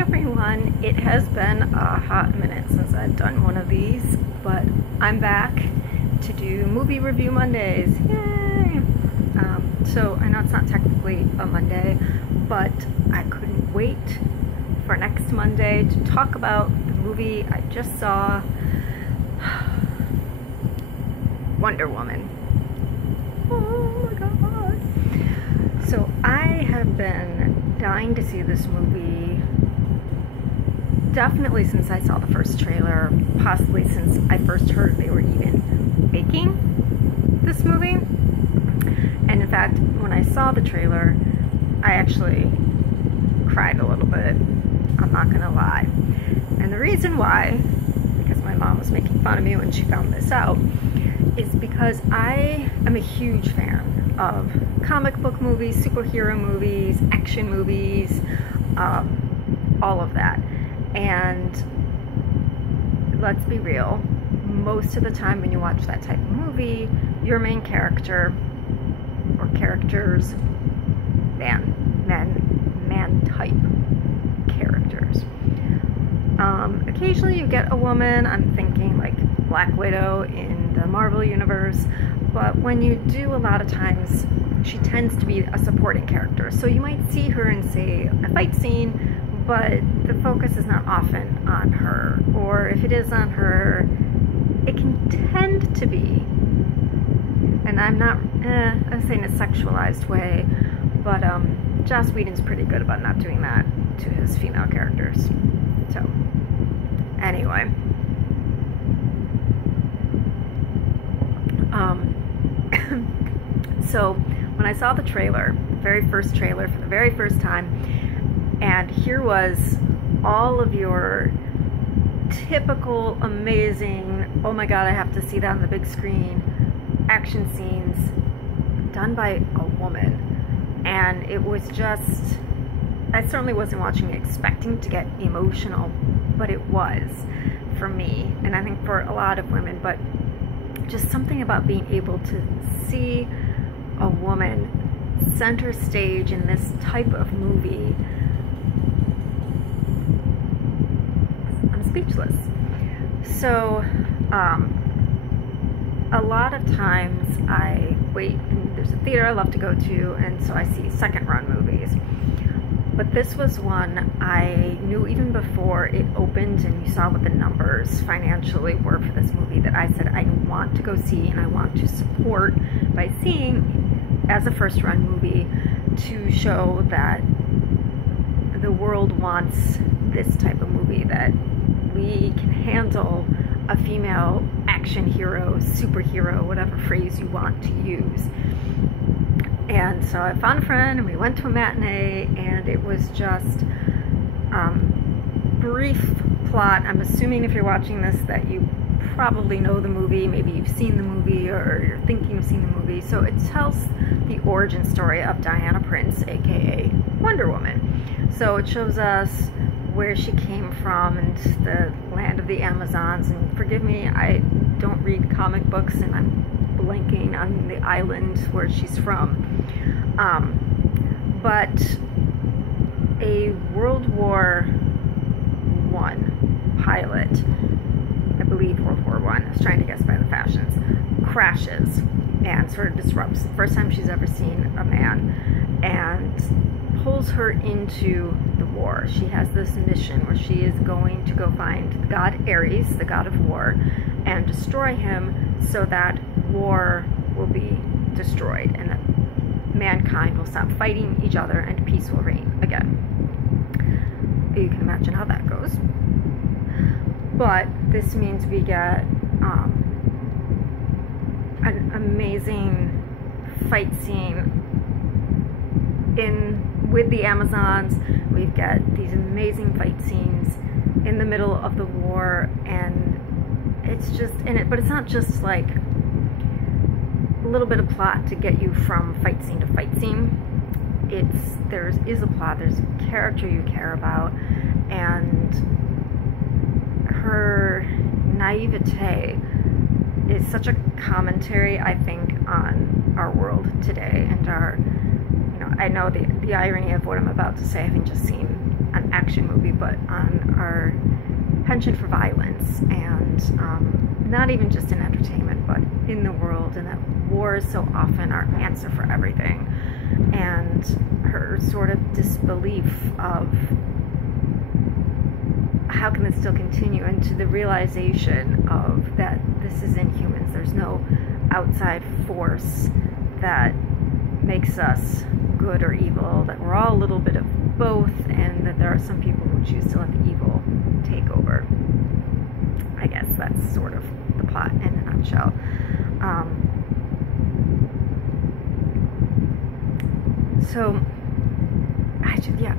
everyone, it has been a hot minute since I've done one of these, but I'm back to do Movie Review Mondays. Yay! So I know it's not technically a Monday, but I couldn't wait for next Monday to talk about the movie I just saw, Wonder Woman. Oh my god. So I have been dying to see this movie definitely since I saw the first trailer, possibly since I first heard they were even making this movie. And in fact, when I saw the trailer, I actually cried a little bit. I'm not gonna lie. And the reason why, because my mom was making fun of me when she found this out, is because I am a huge fan of comic book movies, superhero movies, action movies, all of that. And let's be real, most of the time when you watch that type of movie, your main character or characters, man type characters. Occasionally you get a woman, I'm thinking like Black Widow in the Marvel Universe, but when you do, a lot of times she tends to be a supporting character. So you might see her in, say, a fight scene, but the focus is not often on her. Or if it is on her, it can tend to be, and I'm not saying a sexualized way, but Joss Whedon's pretty good about not doing that to his female characters. So, anyway. So, when I saw the trailer, the very first trailer for the very first time, and here was all of your typical, amazing, oh my god, I have to see that on the big screen, action scenes done by a woman. And it was just, I certainly wasn't watching it expecting to get emotional, but it was for me, and I think for a lot of women. But just something about being able to see a woman center stage in this type of movie, I'm speechless. So a lot of times I wait, and there's a theater I love to go to, and so I see second run movies. But this was one I knew even before it opened and you saw what the numbers financially were for this movie, that I said I want to go see and I want to support by seeing as a first run movie, to show that the world wants this type of movie, that we can handle a female action hero, superhero, whatever phrase you want to use. And so I found a friend and we went to a matinee, and it was just brief plot. I'm assuming if you're watching this that you probably know the movie, maybe you've seen the movie or you're thinking of seeing the movie. So it tells the origin story of Diana Prince, aka Wonder Woman. So it shows us where she came from and the land of the Amazons. And forgive me, I don't read comic books and I'm blanking on the island where she's from. But a World War I pilot, I believe World War I, I was trying to guess by the fashions, crashes and sort of disrupts, the first time she's ever seen a man, and pulls her into the war. She has this mission where she is going to go find the god Ares, the god of war, and destroy him so that war will be destroyed and that mankind will stop fighting each other and peace will reign again. You can imagine how that goes. But this means we get an amazing fight scene with the Amazons. We get these amazing fight scenes in the middle of the war, and it's just in it. But it's not just like a little bit of plot to get you from fight scene to fight scene. There is a plot, there's a character you care about, and her naivete is such a commentary, I think, on our world today and our, I know the irony of what I'm about to say, having just seen on action movie, but on our penchant for violence, and not even just in entertainment, but in the world, and that war is so often our answer for everything. And her sort of disbelief of how can this still continue, and to the realization of that this is in humans. There's no outside force that makes us good or evil, that we're all a little bit of both, and that there are some people who choose to let the evil take over. I guess that's sort of the plot in a nutshell. So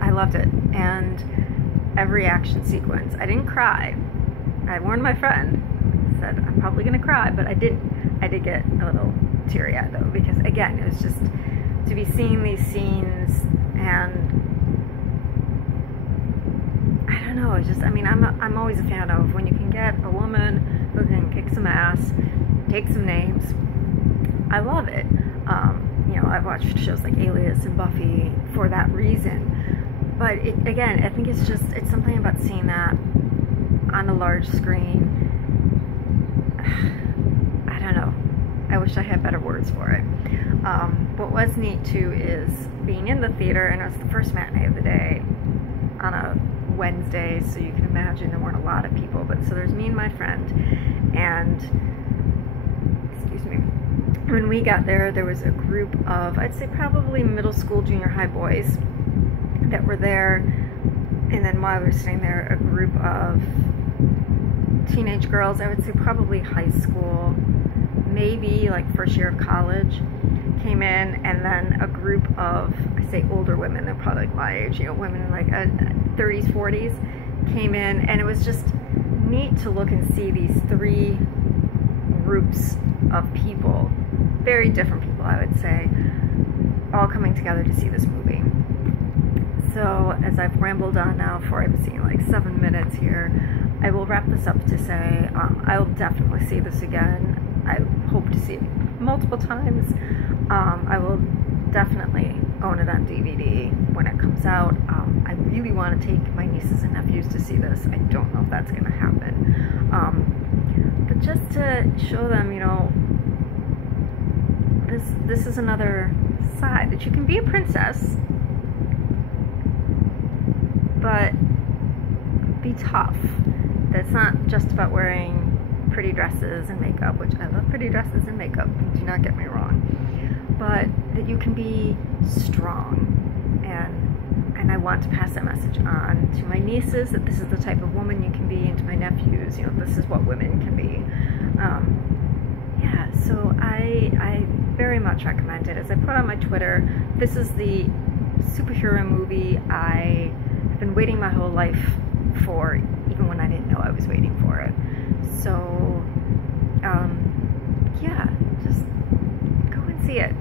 I loved it, and every action sequence. I didn't cry. I warned my friend, said I'm probably gonna cry, but I didn't. I did get a little teary-eyed though, because again, it was just to be seeing these scenes, and I don't know, it's just, I mean, I'm always a fan of when you can get a woman who can kick some ass, take some names. I love it. I've watched shows like Alias and Buffy for that reason. But again, I think it's something about seeing that on a large screen. I don't know. I wish I had better words for it. What was neat too is being in the theater, and it was the first matinee of the day on a Wednesday, so you can imagine there weren't a lot of people. But so there's me and my friend, and excuse me. When we got there, there was a group of, I'd say probably middle school, junior high boys that were there, and then while we were sitting there, a group of teenage girls, I would say probably high school, maybe like first year of college, came in, and then a group of, I say older women, they're probably like my age, women in like 30s, 40s, came in, and it was just neat to look and see these three groups of people, very different people, I would say, all coming together to see this movie. So as I've rambled on now for, I've seen like 7 minutes here, I will wrap this up to say I will definitely see this again. I hope to see it multiple times. I will definitely own it on DVD when it comes out. I really want to take my nieces and nephews to see this. I don't know if that's going to happen. But just to show them, this is another side, that you can be a princess, but be tough. That's not just about wearing pretty dresses and makeup, which I love pretty dresses and makeup, do not get me wrong, but that you can be strong. And I want to pass that message on to my nieces, that this is the type of woman you can be, and to my nephews, this is what women can be. So I very much recommend it. As I put on my Twitter, this is the superhero movie I have been waiting my whole life for, even when I didn't know I was waiting for it. So, just go and see it.